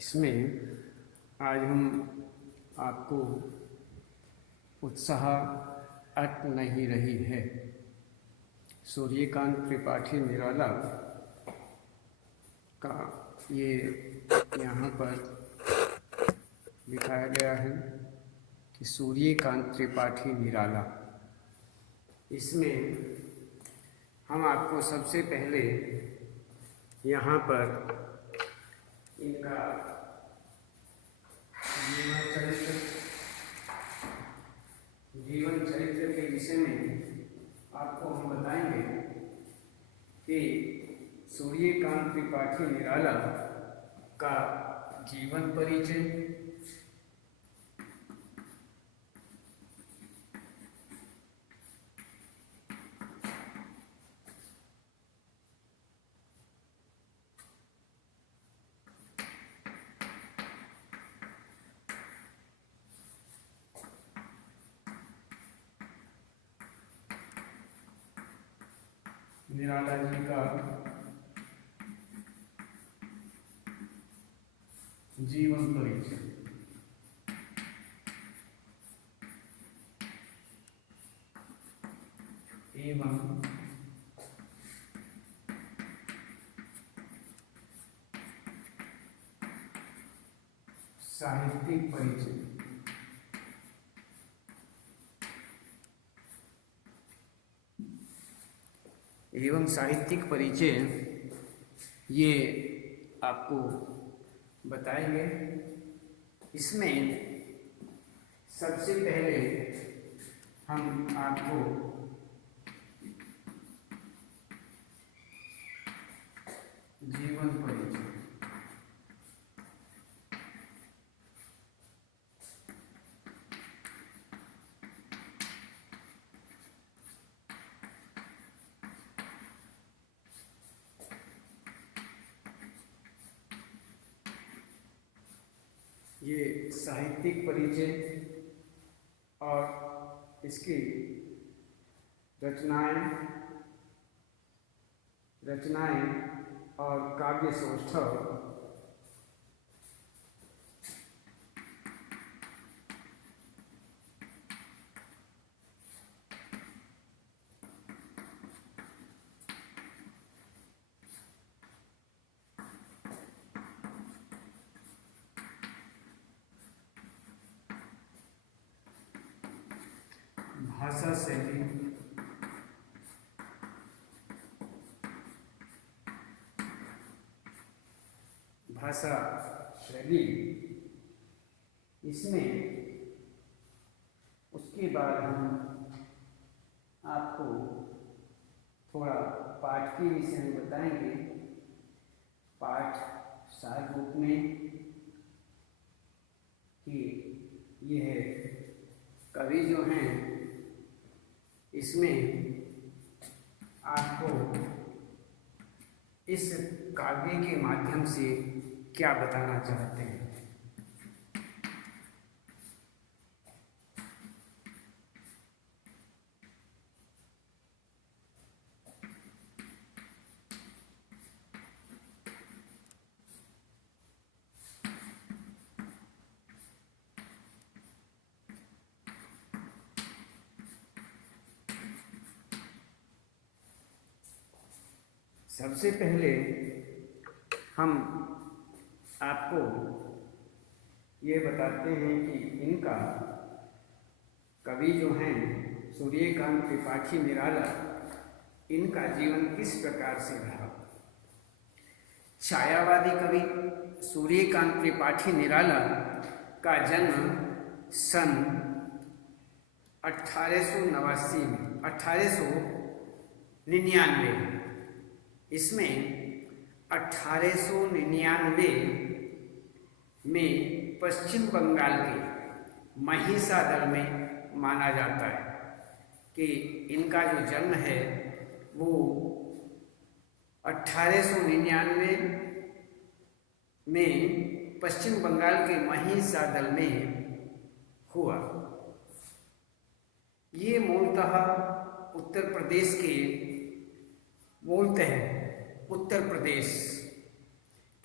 इसमें आज हम आपको उत्साह अट नहीं रही है सूर्यकांत त्रिपाठी निराला का ये यहाँ पर दिखाया गया है कि सूर्यकांत त्रिपाठी निराला। इसमें हम आपको सबसे पहले यहाँ पर इनका जीवन चरित्र के विषय में आपको हम बताएंगे कि सूर्यकांत त्रिपाठी निराला का जीवन परिचय, निराला जी का जीवन परिचय, एवं साहित्यिक परिचय। एवं साहित्यिक परिचय ये आपको बताएंगे। इसमें सबसे पहले हम आपको जीवन परिचय, ये साहित्यिक परिचय और इसकी रचनाएं और काव्य सौष्ठव भाषा शैली, इसमें उसके बाद हम आपको थोड़ा पाठ के विषय में बताएंगे। पाठ सार रूप में कि यह कवि जो हैं इसमें आपको इस काव्य के माध्यम से क्या बताना चाहते हैं। सबसे पहले हम आपको ये बताते हैं कि इनका कवि जो हैं सूर्यकांत त्रिपाठी निराला, इनका जीवन किस प्रकार से रहा। छायावादी कवि सूर्यकांत त्रिपाठी निराला का जन्म सन 1899 इसमें 1899 में पश्चिम बंगाल के महिसादल में माना जाता है कि इनका जो जन्म है वो 1899 में पश्चिम बंगाल के महिसादल में हुआ। ये मूलतः उत्तर प्रदेश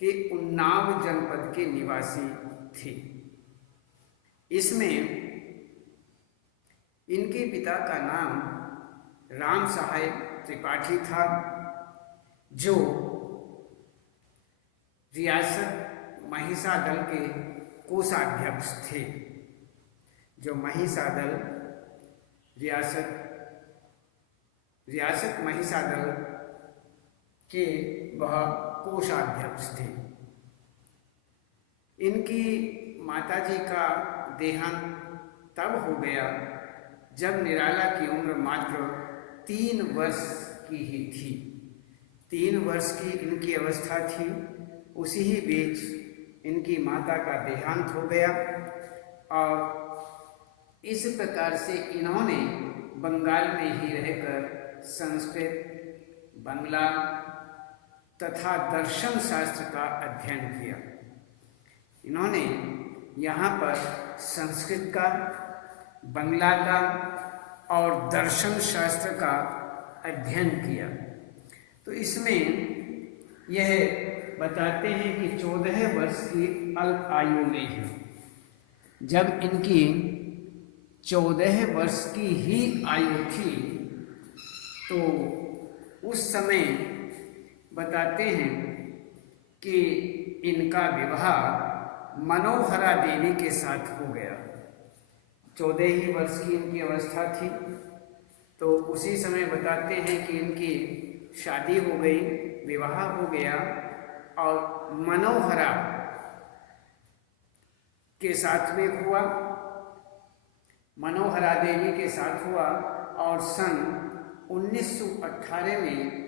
के उन्नाव जनपद के निवासी थे। इसमें इनके पिता का नाम राम साहेब त्रिपाठी था, जो रियासत महिषादल के कोषाध्यक्ष थे। जो महिषादल रियासत महिषादल के वह कोषाध्यक्ष थे। इनकी माताजी का देहांत तब हो गया जब निराला की उम्र मात्र 3 वर्ष की ही थी। 3 वर्ष की इनकी अवस्था थी। उसी ही बीच इनकी माता का देहांत हो गया और इस प्रकार से इन्होंने बंगाल में ही रहकर संस्कृत, बांग्ला तथा दर्शन शास्त्र का अध्ययन किया। इन्होंने यहाँ पर संस्कृत का, बांग्ला का और दर्शन शास्त्र का अध्ययन किया। तो इसमें यह बताते हैं कि 14 वर्ष की अल्प आयु में ही, जब इनकी 14 वर्ष की ही आयु थी, तो उस समय बताते हैं कि इनका विवाह मनोहरा देवी के साथ हो गया। 14 ही वर्ष की इनकी अवस्था थी, तो उसी समय बताते हैं कि इनकी शादी हो गई, विवाह हो गया और मनोहरा के साथ में हुआ, मनोहरा देवी के साथ हुआ और सन 1918 में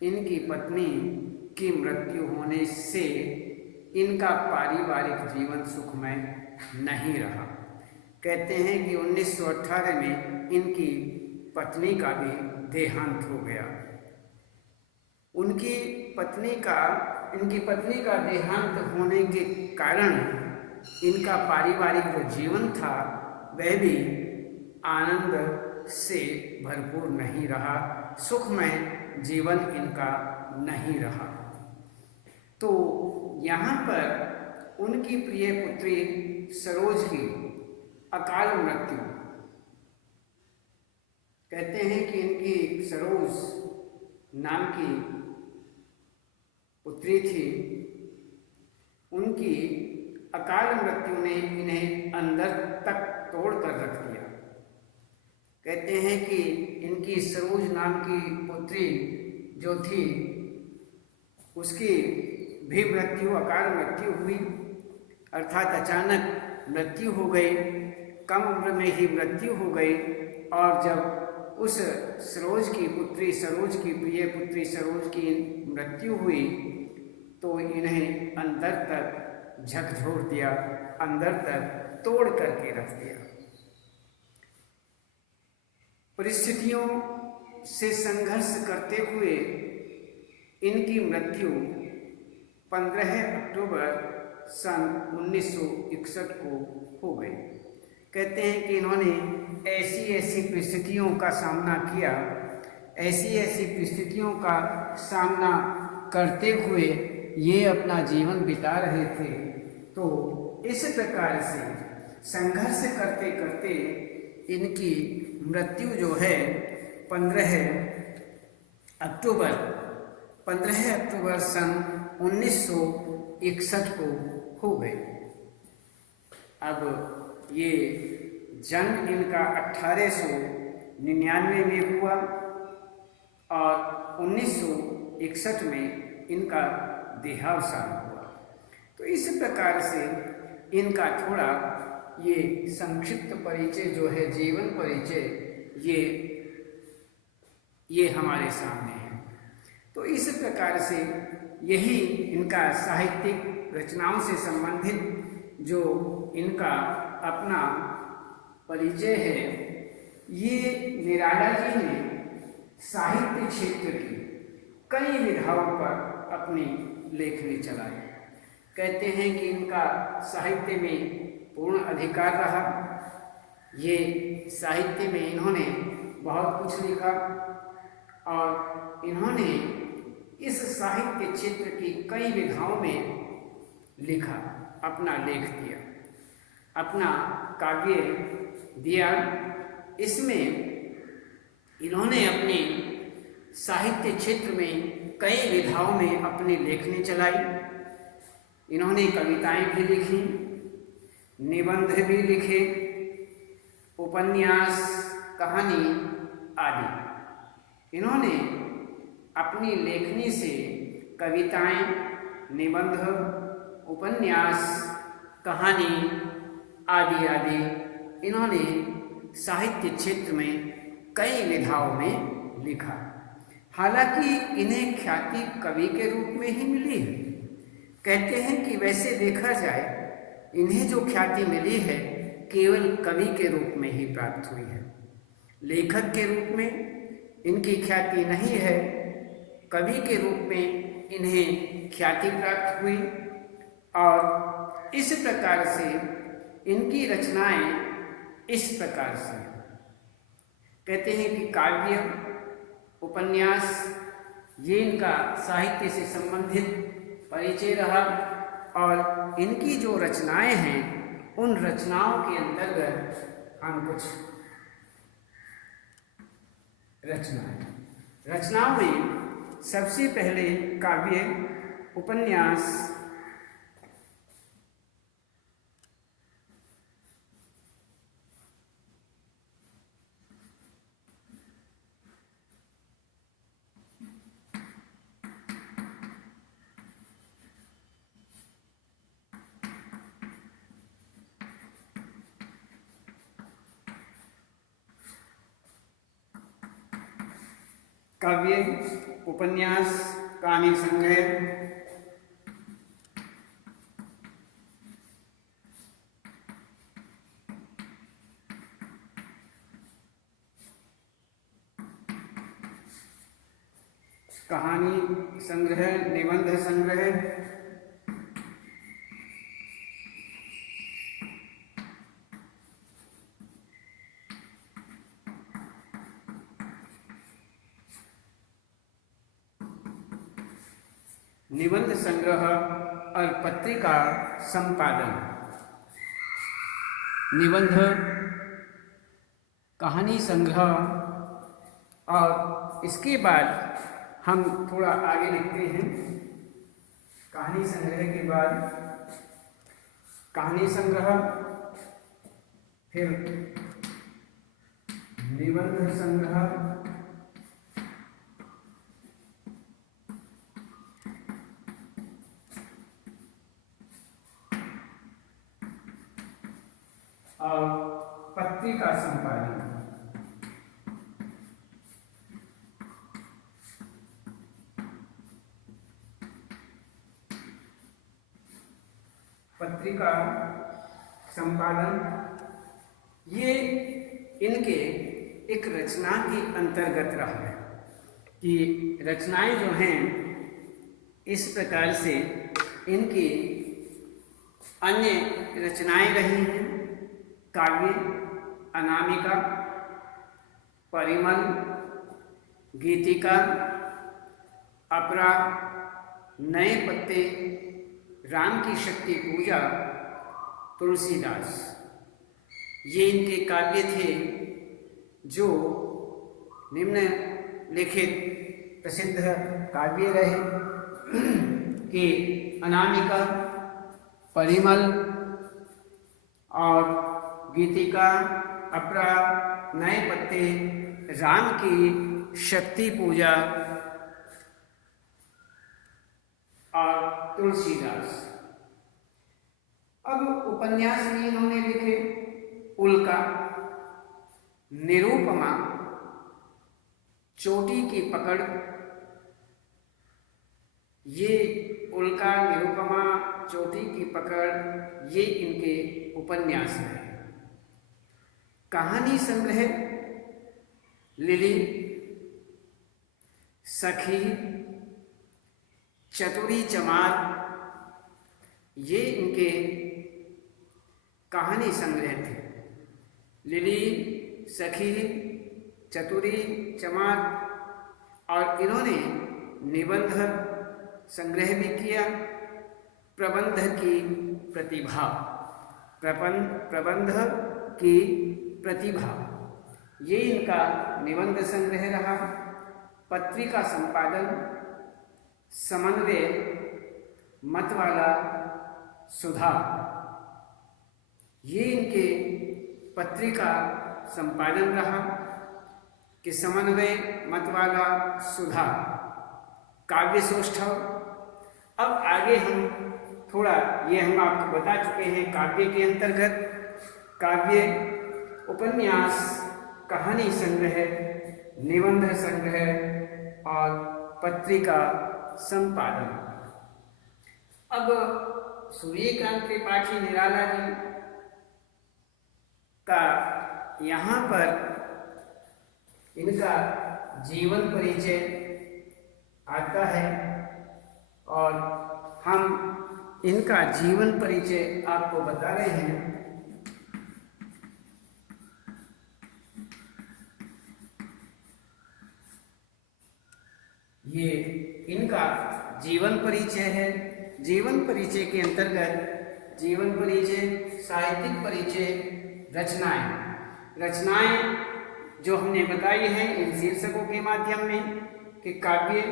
इनकी पत्नी की मृत्यु होने से इनका पारिवारिक जीवन सुखमय नहीं रहा। कहते हैं कि 1918 में इनकी पत्नी का भी देहांत हो गया। इनकी पत्नी का देहांत होने के कारण इनका पारिवारिक जो जीवन था वह भी आनंद से भरपूर नहीं रहा, सुखमय जीवन इनका नहीं रहा। तो यहाँ पर उनकी प्रिय पुत्री सरोज की अकाल मृत्यु, कहते हैं कि इनकी सरोज नाम की पुत्री थी, उनकी अकाल मृत्यु ने इन्हें अंदर तक तोड़ कर रख दिया। कहते हैं कि इनकी सरोज नाम की पुत्री जो थी उसकी भी अकाल मृत्यु हुई, अर्थात अचानक मृत्यु हो गई, कम उम्र में ही मृत्यु हो गई। और जब उस सरोज की प्रिय पुत्री सरोज की मृत्यु हुई तो इन्हें अंदर तक झकझोर दिया, अंदर तक तोड़ करके रख दिया। परिस्थितियों से संघर्ष करते हुए इनकी मृत्यु 15 अक्टूबर सन 1961 को हो गई। कहते हैं कि इन्होंने ऐसी परिस्थितियों का सामना किया, ऐसी परिस्थितियों का सामना करते हुए ये अपना जीवन बिता रहे थे। तो इस प्रकार से संघर्ष करते करते इनकी मृत्यु जो है 15 अक्टूबर सन 1961 को हो गई। अब ये जन्म इनका 1899 में हुआ और 1961 में इनका देहावसान हुआ। तो इस प्रकार से इनका थोड़ा ये संक्षिप्त परिचय जो है, जीवन परिचय, ये हमारे सामने है। तो इस प्रकार से यही इनका साहित्यिक रचनाओं से संबंधित जो इनका अपना परिचय है, ये निराला जी ने साहित्य क्षेत्र की कई विधाओं पर अपनी लेखनी चलाई। कहते हैं कि इनका साहित्य में पूर्ण अधिकार रहा। ये साहित्य में इन्होंने बहुत कुछ लिखा और इन्होंने इस साहित्य क्षेत्र की कई विधाओं में लिखा, अपना लेख दिया, अपना काव्य दिया। इसमें इन्होंने अपने साहित्य क्षेत्र में कई विधाओं में अपनी लेखनी चलाई। इन्होंने कविताएं भी लिखी, निबंध भी लिखे, उपन्यास, कहानी आदि। इन्होंने अपनी लेखनी से कविताएं, निबंध, उपन्यास, कहानी आदि आदि इन्होंने साहित्य क्षेत्र में कई विधाओं में लिखा। हालांकि इन्हें ख्याति कवि के रूप में ही मिली है। कहते हैं कि वैसे देखा जाए इन्हें जो ख्याति मिली है केवल कवि के रूप में ही प्राप्त हुई है, लेखक के रूप में इनकी ख्याति नहीं है। कवि के रूप में इन्हें ख्याति प्राप्त हुई और इस प्रकार से इनकी रचनाएं इस प्रकार से कहते हैं कि काव्य, उपन्यास, ये इनका साहित्य से संबंधित परिचय रहा। और इनकी जो रचनाएं हैं उन रचनाओं के अंतर्गत हम कुछ रचनाओं में सबसे पहले काव्य, उपन्यास, काव्य, उपन्यास, कहानी संग्रह, कहानी संग्रह, निबंध संग्रह, निबंध संग्रह और पत्रिका संपादन। निबंध, कहानी संग्रह और इसके बाद हम थोड़ा आगे लिखते हैं। कहानी संग्रह के बाद कहानी संग्रह, फिर निबंध संग्रह, और पत्रिका संपादन। पत्रिका संपादन ये इनके एक रचना के अंतर्गत रहा है कि रचनाएं जो हैं इस प्रकार से इनकी अन्य रचनाएं रही हैं। काव्य, अनामिका, परिमल, गीतिका, अपरा, नए पत्ते, राम की शक्ति पूजा, तुलसीदास, ये इनके काव्य थे जो निम्नलिखित प्रसिद्ध काव्य रहे कि अनामिका, परिमल और गीतिका, अपरा, नए पत्ते, राम की शक्ति पूजा और तुलसीदास। अब उपन्यास भी इन्होंने लिखे। उल्का, निरूपमा, चोटी की पकड़, ये उल्का, निरूपमा, चोटी की पकड़, ये इनके उपन्यास हैं। कहानी संग्रह, लिली, सखी, चतुरी चमार, ये इनके कहानी संग्रह थे। लिली, सखी, चतुरी चमार, और इन्होंने निबंध संग्रह भी किया, प्रबंध की प्रतिभा, प्रबंध की प्रतिभा, ये इनका निबंध संग्रह रहा। पत्रिका संपादन, समन्वय, मतवाला, सुधार, ये इनके पत्रिका संपादन रहा कि समन्वय, मतवाला, सुधार, काव्य सौष्ठव। अब आगे हम थोड़ा, ये हम आपको बता चुके हैं, काव्य के अंतर्गत काव्य, उपन्यास, कहानी संग्रह, निबंध संग्रह और पत्रिका संपादन। अब सूर्यकांत त्रिपाठी निराला जी का यहाँ पर इनका जीवन परिचय आता है और हम इनका जीवन परिचय आपको बता रहे हैं। ये इनका जीवन परिचय है। जीवन परिचय के अंतर्गत जीवन परिचय, साहित्यिक परिचय, रचनाएं जो हमने बताई हैं इन शीर्षकों के माध्यम में कि काव्य,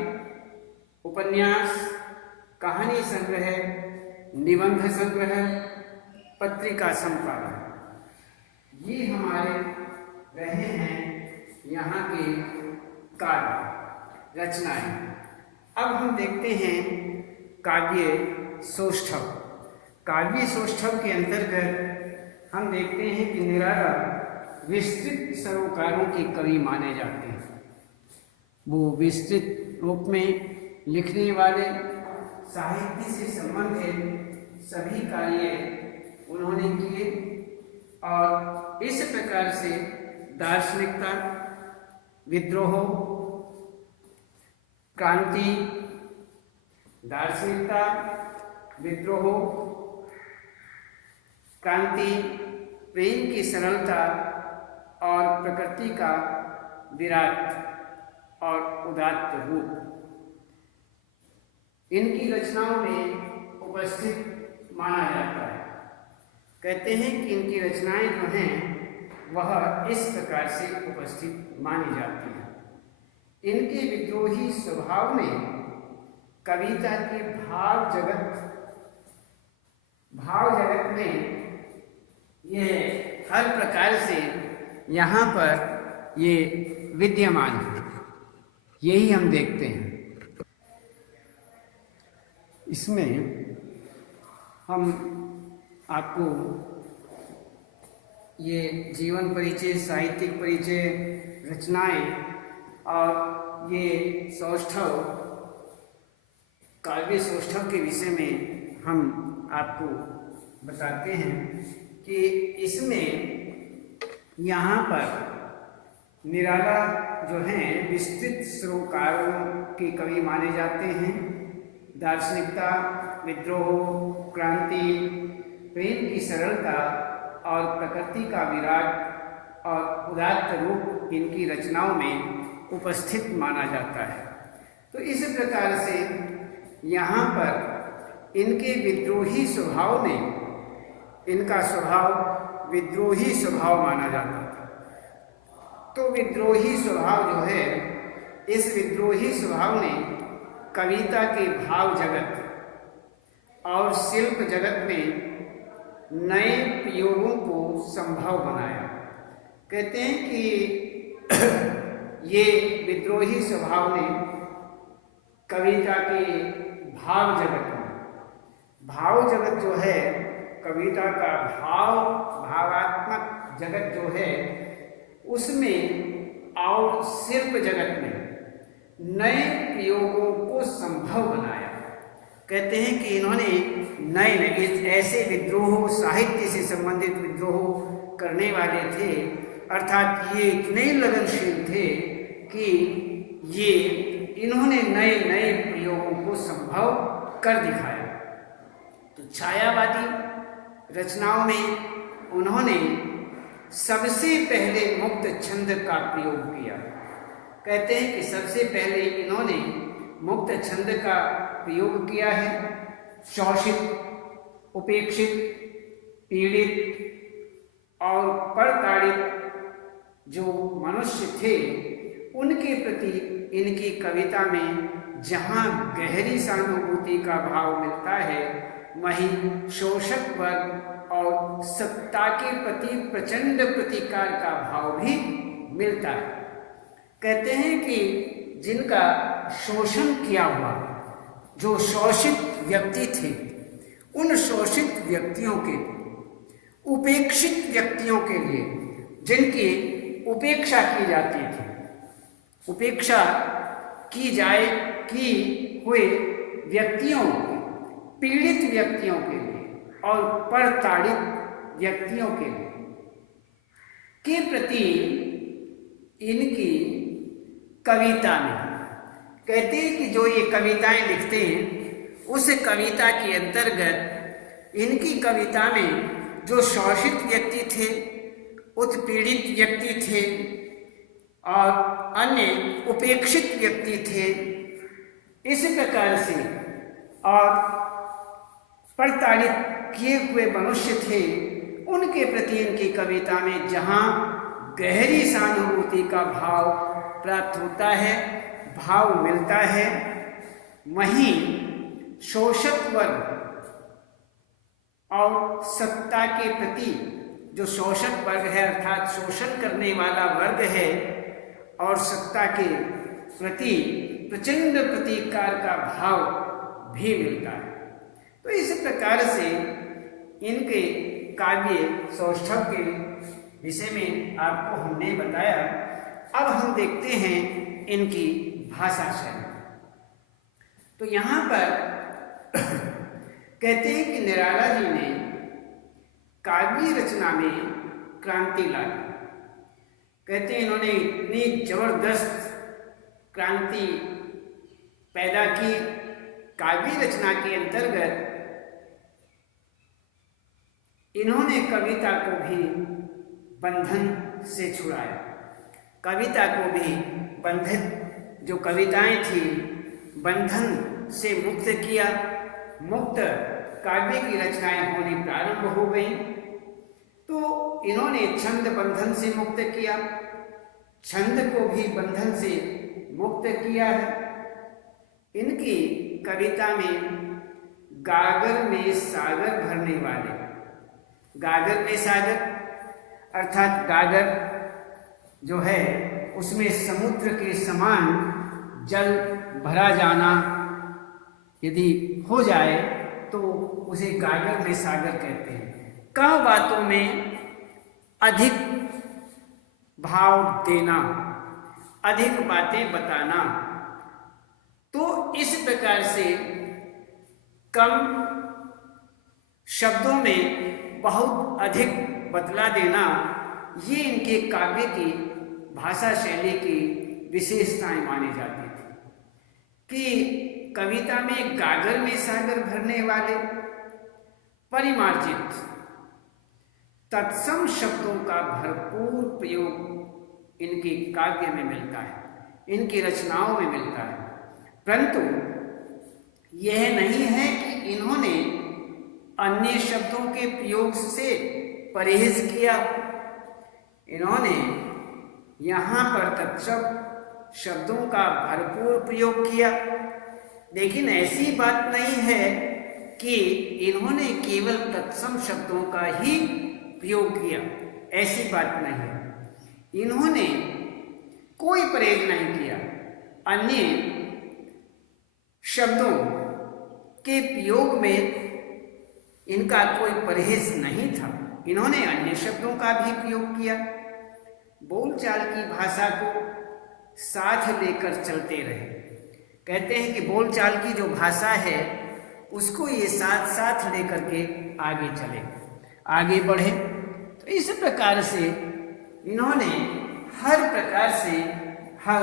उपन्यास, कहानी संग्रह, निबंध संग्रह, पत्रिका संपादन, ये हमारे रहे हैं यहाँ के काव्य, रचनाएं। अब हम देखते हैं काव्य सौष्ठव। काव्य सौष्ठव के अंतर्गत हम देखते हैं कि निराला विस्तृत सरोकारों के कवि माने जाते हैं। वो विस्तृत रूप में लिखने वाले, साहित्य से संबंधित सभी कार्य उन्होंने किए और इस प्रकार से दार्शनिकता, विद्रोह, क्रांति, दार्शनिकता, विद्रोह, क्रांति, प्रेम की सरलता और प्रकृति का विराट और उदात्त रूप इनकी रचनाओं में उपस्थित माना जाता है। कहते हैं कि इनकी रचनाएं जो हैं वह इस प्रकार से उपस्थित मानी जाती हैं। इनके विद्रोही स्वभाव ने कविता के भाव जगत में ये हर प्रकार से यहाँ पर ये विद्यमान है, यही हम देखते हैं। इसमें हम आपको ये जीवन परिचय, साहित्यिक परिचय, रचनाएं और ये सौष्ठव, काव्य सौष्ठव के विषय में हम आपको बताते हैं कि इसमें यहाँ पर निराला जो हैं विस्तृत सरोकारों के कवि माने जाते हैं। दार्शनिकता, विद्रोह, क्रांति, प्रेम की सरलता और प्रकृति का विराट और उदात्त रूप इनकी रचनाओं में उपस्थित माना जाता है। तो इस प्रकार से यहाँ पर इनके विद्रोही स्वभाव ने, इनका स्वभाव विद्रोही स्वभाव माना जाता था। तो विद्रोही स्वभाव जो है, इस विद्रोही स्वभाव ने कविता के भाव जगत और शिल्प जगत में नए प्रयोगों को संभव बनाया। कहते हैं कि ये विद्रोही स्वभाव ने कविता के भाव जगत जो है, कविता का भावात्मक जगत जो है, उसमें और शिल्प जगत में नए प्रयोगों को संभव बनाया। कहते हैं कि इन्होंने नए ऐसे विद्रोह, साहित्य से संबंधित विद्रोह करने वाले थे, अर्थात ये इतने लगनशील थे कि ये इन्होंने नए नए प्रयोगों को संभव कर दिखाया। तो छायावादी रचनाओं में उन्होंने सबसे पहले मुक्त छंद का प्रयोग किया। कहते हैं कि सबसे पहले इन्होंने मुक्त छंद का प्रयोग किया है। शोषित, उपेक्षित, पीड़ित और प्रताड़ित जो मनुष्य थे उनके प्रति इनकी कविता में जहाँ गहरी सहानुभूति का भाव मिलता है, वहीं शोषक वर्ग और सत्ता के प्रति प्रचंड प्रतिकार का भाव भी मिलता है। कहते हैं कि जिनका शोषण किया हुआ, जो शोषित व्यक्ति थे, उन शोषित व्यक्तियों के, उपेक्षित व्यक्तियों के लिए जिनकी उपेक्षा की जाती थी, उपेक्षा की जाए की हुए व्यक्तियों, पीड़ित व्यक्तियों के लिए और प्रताड़ित व्यक्तियों के लिए के प्रति इनकी कविता में, कहते हैं कि जो ये कविताएं लिखते हैं उस कविता के अंतर्गत इनकी कविता में जो शोषित व्यक्ति थे, उत्पीड़ित व्यक्ति थे और अन्य उपेक्षित व्यक्ति थे, इस प्रकार से और प्रताड़ित किए हुए मनुष्य थे, उनके प्रति इनकी कविता में जहाँ गहरी सहानुभूति का भाव प्राप्त होता है, भाव मिलता है, वहीं शोषक वर्ग और सत्ता के प्रति, जो शोषक वर्ग है अर्थात शोषण करने वाला वर्ग है, और सत्ता के प्रति प्रचंड प्रतिकार का भाव भी मिलता है। तो इस प्रकार से इनके काव्य सौष्ठव के विषय में आपको हमने बताया। अब हम देखते हैं इनकी भाषा शैली। तो यहाँ पर कहते हैं कि निराला जी ने काव्य रचना में क्रांति लाई। कहते हैं इन्होंने इतनी जबरदस्त क्रांति पैदा की काव्य रचना के अंतर्गत। इन्होंने कविता को भी बंधन से छुड़ाया, कविता को भी बंधित जो कविताएं थी बंधन से मुक्त किया। मुक्त काव्य की रचनाएं होनी प्रारंभ हो गई। तो इन्होंने छंद बंधन से मुक्त किया, छंद को भी बंधन से मुक्त किया है। इनकी कविता में गागर में सागर भरने वाले, गागर में सागर अर्थात गागर जो है उसमें समुद्र के समान जल भरा जाना यदि हो जाए तो उसे गागर में सागर कहते हैं। कम बातों में अधिक भाव देना, अधिक बातें बताना। तो इस प्रकार से कम शब्दों में बहुत अधिक बतला देना, ये इनके काव्य की भाषा शैली की विशेषताएं मानी जाती थी कि कविता में गागर में सागर भरने वाले परिमार्जित तत्सम शब्दों का भरपूर प्रयोग इनके काव्य में मिलता है, इनकी रचनाओं में मिलता है। परंतु यह नहीं है कि इन्होंने अन्य शब्दों के प्रयोग से परहेज किया। इन्होंने यहाँ पर तत्सम शब्दों का भरपूर प्रयोग किया, लेकिन ऐसी बात नहीं है कि इन्होंने केवल तत्सम शब्दों का ही प्रयोग किया, ऐसी बात नहीं है। इन्होंने कोई परहेज नहीं किया, अन्य शब्दों के प्रयोग में इनका कोई परहेज नहीं था। इन्होंने अन्य शब्दों का भी प्रयोग किया। बोलचाल की भाषा को साथ लेकर चलते रहे। कहते हैं कि बोलचाल की जो भाषा है उसको ये साथ साथ लेकर के आगे चले, आगे बढ़े। तो इस प्रकार से इन्होंने हर प्रकार से हर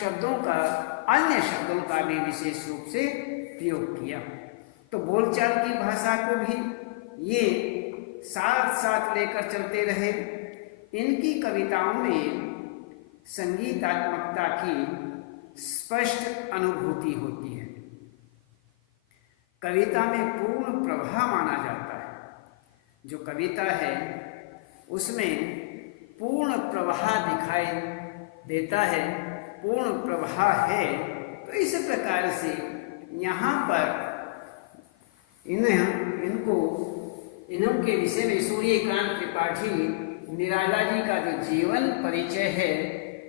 शब्दों का, अन्य शब्दों का भी विशेष रूप से प्रयोग किया। तो बोलचाल की भाषा को भी ये साथ साथ लेकर चलते रहे। इनकी कविताओं में संगीतात्मकता की स्पष्ट अनुभूति होती है। कविता में पूर्ण प्रवाह माना जाता है। जो कविता है उसमें पूर्ण प्रवाह दिखाई देता है, पूर्ण प्रवाह है। तो इस प्रकार से यहाँ पर इनके विषय में सूर्यकांत त्रिपाठी निराला जी का जो जीवन परिचय है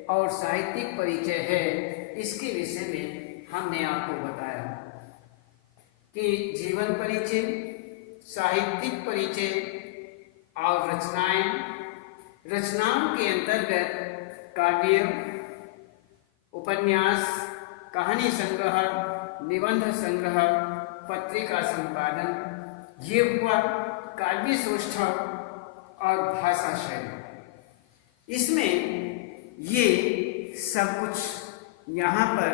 और साहित्यिक परिचय है, इसके विषय में हमने आपको बताया कि जीवन परिचय, साहित्यिक परिचय और रचनाओं के अंतर्गत काव्य, उपन्यास, कहानी संग्रह, निबंध संग्रह, पत्रिका संपादन, ये हुआ काव्य सौष्ठव और भाषा शैली। इसमें ये सब कुछ यहाँ पर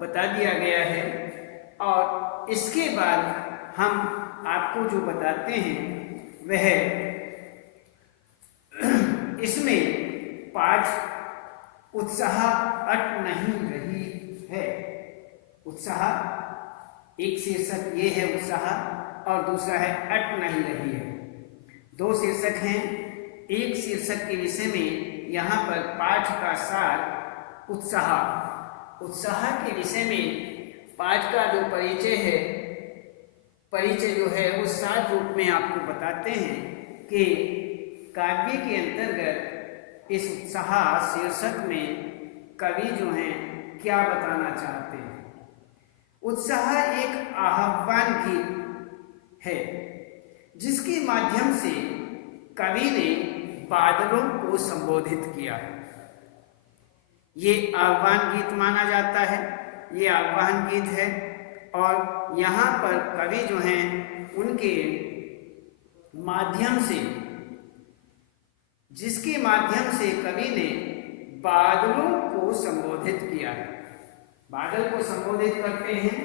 बता दिया गया है। और इसके बाद हम आपको जो बताते हैं वह इसमें पाठ उत्साह अट नहीं रही है। उत्साह, एक शीर्षक ये है उत्साह और दूसरा है अट नहीं रही है। दो शीर्षक हैं। एक शीर्षक के विषय में यहाँ पर पाठ का सार उत्साह, उत्साह के विषय में पाठ का जो परिचय है, परिचय जो है वो सार रूप में आपको बताते हैं कि काव्य के अंतर्गत इस उत्साह शीर्षक में कवि जो हैं क्या बताना चाहते हैं। उत्साह एक आह्वान गीत है जिसके माध्यम से कवि ने बादलों को संबोधित किया है। ये आह्वान गीत माना जाता है, ये आह्वान गीत है। और यहाँ पर कवि जो हैं उनके माध्यम से, जिसके माध्यम से कवि ने बादलों को संबोधित किया है। बादल को संबोधित करते हैं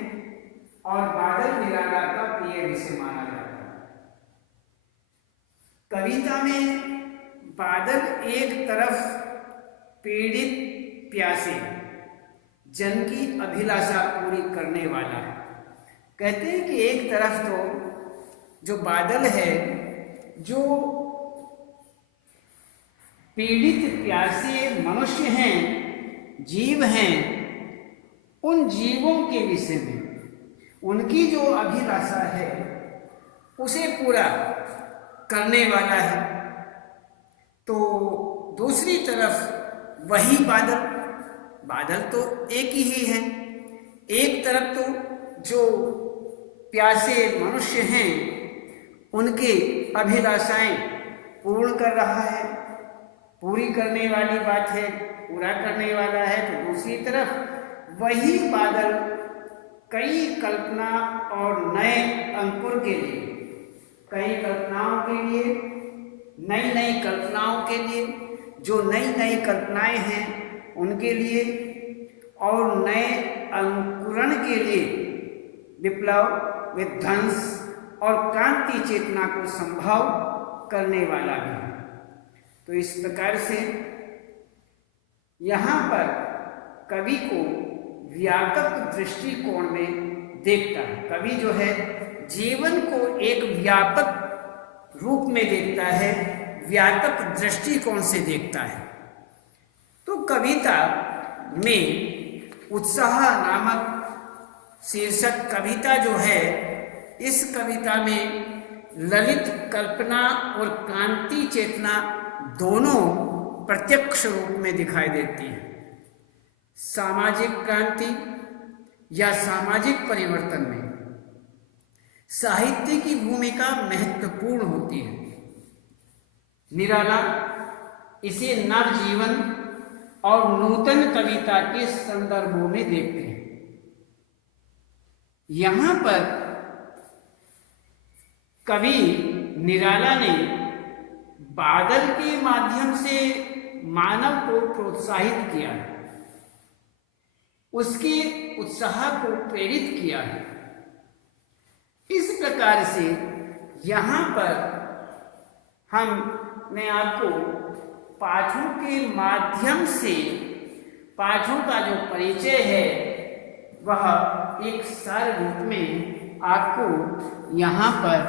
और बादल निराला का प्रिय विषय माना जाता है। कविता में बादल एक तरफ पीड़ित प्यासे जन की अभिलाषा पूरी करने वाला है। कहते हैं कि एक तरफ तो जो बादल है, जो पीड़ित प्यासे मनुष्य हैं, जीव हैं, उन जीवों के विषय में उनकी जो अभिलाषा है उसे पूरा करने वाला है। तो दूसरी तरफ वही बादल, बादल तो एक ही है। एक तरफ तो जो प्यासे मनुष्य हैं उनके अभिलाषाएं पूर्ण कर रहा है, पूरी करने वाली बात है, पूरा करने वाला है। तो दूसरी तरफ वही बादल कई कल्पना और नए अंकुर के लिए, कई कल्पनाओं के लिए, नई नई कल्पनाओं के लिए, जो नई नई कल्पनाएं हैं उनके लिए और नए अंकुरण के लिए विप्लव, विध्वंस और क्रांति चेतना को संभव करने वाला भी है। तो इस प्रकार से यहाँ पर कवि को व्यापक दृष्टिकोण में देखता है। कवि जो है जीवन को एक व्यापक रूप में देखता है, व्यापक दृष्टिकोण से देखता है। तो कविता में उत्साह नामक शीर्षक कविता जो है, इस कविता में ललित कल्पना और क्रांति चेतना दोनों प्रत्यक्ष रूप में दिखाई देती है। सामाजिक क्रांति या सामाजिक परिवर्तन में साहित्य की भूमिका महत्वपूर्ण होती है। निराला इसे नवजीवन और नूतन कविता के संदर्भों में देखते हैं। यहां पर कवि निराला ने बादल के माध्यम से मानव को प्रोत्साहित किया है, उसके उत्साह को प्रेरित किया है। इस प्रकार से यहाँ पर मैं आपको पाठों के माध्यम से पाठों का जो परिचय है वह एक सार रूप में आपको यहाँ पर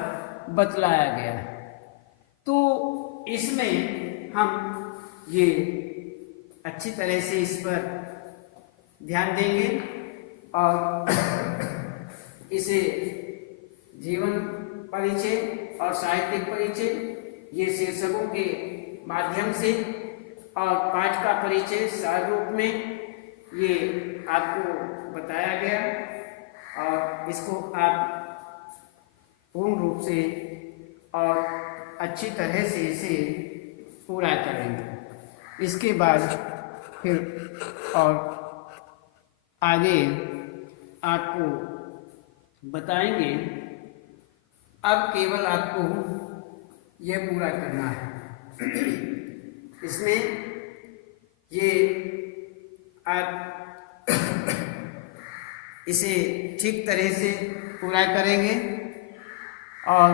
बतलाया गया है। तो इसमें हम ये अच्छी तरह से इस पर ध्यान देंगे और इसे जीवन परिचय और साहित्यिक परिचय ये शीर्षकों के माध्यम से और पाठ का परिचय सार रूप में ये आपको बताया गया और इसको आप पूर्ण रूप से और अच्छी तरह से इसे पूरा करेंगे। इसके बाद फिर और आगे आपको बताएंगे। अब केवल आपको यह पूरा करना है। इसमें ये आप इसे ठीक तरह से पूरा करेंगे और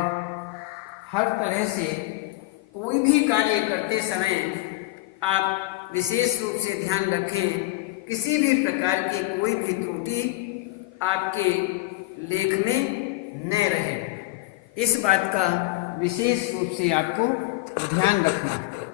हर तरह से कोई भी कार्य करते समय आप विशेष रूप से ध्यान रखें किसी भी प्रकार की कोई भी त्रुटि आपके लेख में न रहे। इस बात का विशेष रूप से आपको ध्यान रखना है।